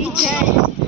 કી જય।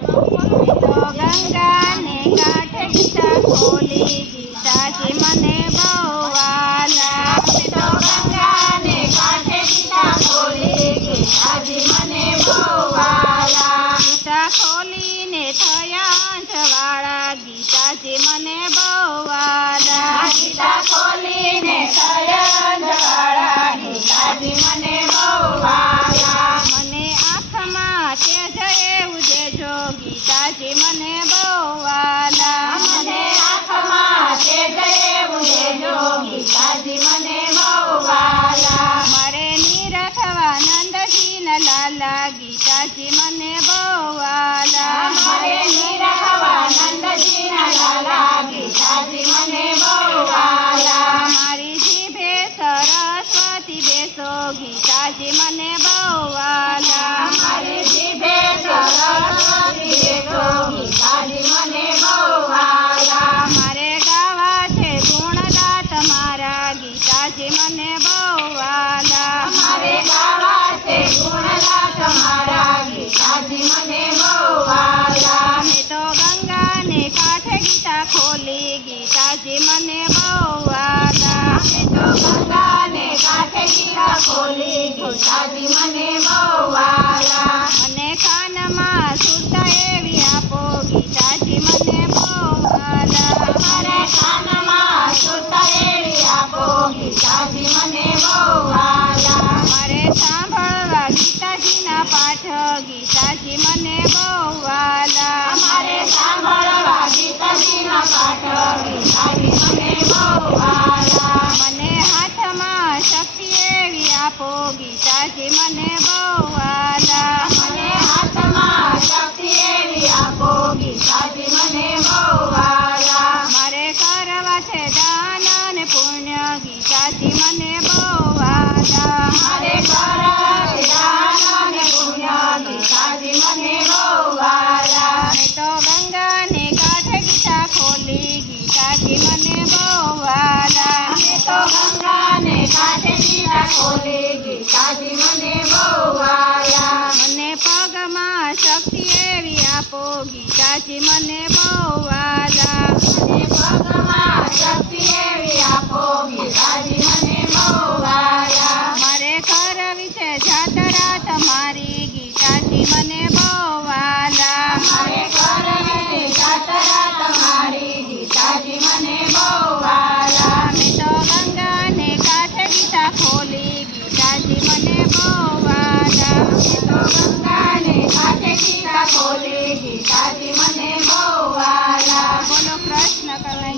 તો ગંગાને કાંઠે ગીતા ખોલી ગીતાજી મને બહુ વાલા। તો ગંગાને કાંઠે ગીતા ખોલી ગીતાજી મને બહુ વાલા। ગીતા ખોલીને થયા અંજવાળા ગીતાજી મને બહુ વાલા। ગીતા ખોલીને થયા અંજવાળા ગીતાજી મને બહુ વાલા। મને આંખમાં તેજ એવું દેજો ગીતાજી મને બહુ વાલા। મને આંખમાં તેજ એવું દેજો ગીતાજી મને બહુ વાલા। મારે નિરખવા નંદજીના લાલા ગીતાજી મને બહુ વાલા। મારે નિરખવા નંદજીના લાલા ગીતાજી મને બહુ વાલા। મારી જીભે સરસ્વતી બેસો ગીતાજી મને બહુ વાલા। મારી જીભે સરસ્વતી બેસો ગીતાજી મને બહુ વાલા। મારે ગાવા છે ગુણગાન તમારા ગીતાજી મને બહુ વાલા। મારે ગાવા છે ગુણગાન તમારા ગીતાજી મને બહુ વાલા। મેં તો ગંગાને કાંઠે ગીતા ખોલી ગીતાજી મને બહુ વાલા। મેં તો ગંગાને કાંઠે ગીતા ખોલી ગીતાજી મને બહુ વાલા। મને કાનમાં સુરતા એવી આપો ગીતાજી મને બહુ વાલા। મને કાનમાં સુરતા એવી આપો ગીતાજી મને બહુ વાલા। મારે સાંભળવા ગીતાજીના પાઠ ગીતાજી મને બહુ વાલા। મારે સાંભળવા ગીતાજીના પાઠ ગીતાજી મને બહુ વાલા। મને હાથમાં શક્તિ એવી આપો ગીતાજી મને બહુ વાલા। મને હાથમાં શક્તિ એવી આપો ગીતાજી મને બહુ વાલા। મારે કરવા છે દાન અને પુણ્ય ગીતાજી મને બહુ વાલા। મારે કરવા છે દાન અને પુણ્ય ગીતાજી મને બહુ વાલા। મેં તો ગંગાને કાંઠે ગીતા ખોલી ગીતાજી મને બહુ વાલા। મેં તો ગંગાને કાંઠે ગીતા ખોલી ગીતાજી મને બહુ વાલા। મને પગમાં શક્તિ એવી આપો ગીતાજી મને બહુ વાલા। મને પગમાં શક્તિ એવી આપો ગીતાજી મને બહુ વાલા। મારે કરવી છે જાત્રા તમારી ગીતાજી મને બહુ વાલા। મારે કરવી છે જાત્રા તમારી ગીતાજી મને બહુ વાલા। મેં તો ગંગાને કાંઠે ગીતા ખોલી ગીતાજી મને બહુ વાલા। મેં તો ગંગાને કાંઠે ગીતા ખોલી ગીતાજી મને બહુ વાલા। બોલો કૃષ્ણ કનૈયા